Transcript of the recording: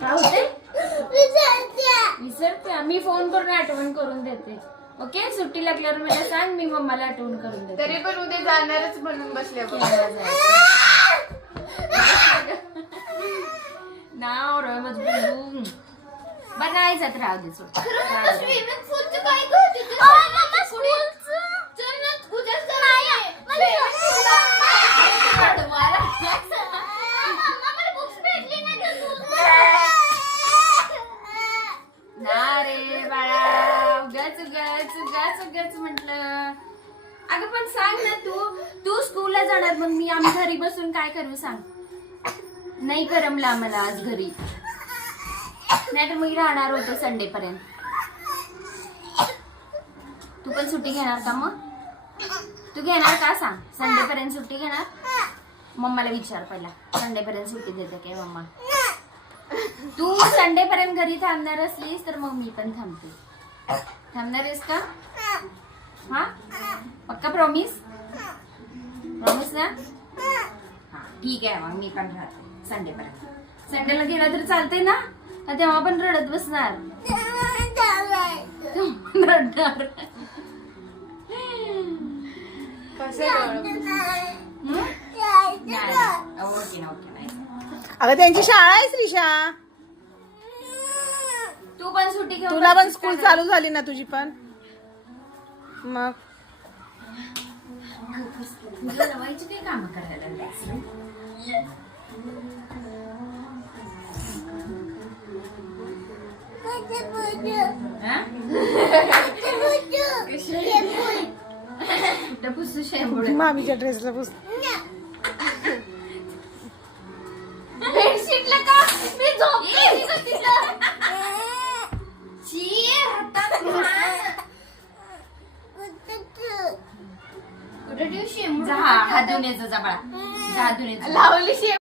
काय होते? विसरते. मी फोन करून आठवण करून देते. ओके, सुट्टी लागल्यावर मला सांग, मी मम्माला आठवण करून देते. तरी पण उद्या जाणारच म्हणून बसल्या बघ. नाव रे मत बोलू. बरं नाही जात, राहू दे सोड. स्विमिंग पूलचं काय करते तू? मम्मा स्कूलचं चल ना उद्या नाही मला बुक्स भेटली नाही ना रे बाळा, उगाच म्हटलं. अगं पण सांग ना, तू स्कूलला जाणार, मग मी आम्ही घरी बसून काय करू सांग. नाही करमलं आम्हाला आज घरी, नाहीतर मग राहणार होतो संडे पर्यंत. तू पण सुट्टी घेणार का? मग तू घेणार का सांग? संडे पर्यंत सुट्टी घेणार? मम्माला विचार पहिला, संडे पर्यंत सुट्टी देते काय मम्मा? तू संडे पर्यंत घरी थांबणार असलीस तर मग मी पण थांबते. थांबणार आहेस का? हा, पक्का प्रॉमिस? प्रॉमिस ना? हा ठीक आहे, मग मी पण राहते संडे पर्यंत. संडेला गेला तर चालते ना? तेव्हा पण रडत बसणार. रडणार. अगं त्यांची शाळा आहे श्रीषा. तू पण सुट्टी घेऊन तुला पण स्कूल चालू झाली ना तुझी पण. मग जवायची काही काम करायला लागली. कुठं पुसू शेंबूड? मामीच्या ड्रेसला पुस. बेडशीटला का? मी झोपली तिथं. कुठे ठेवू शेंबूड? हात धुण्याचा जा बाळा, हात धुण्याचा लावली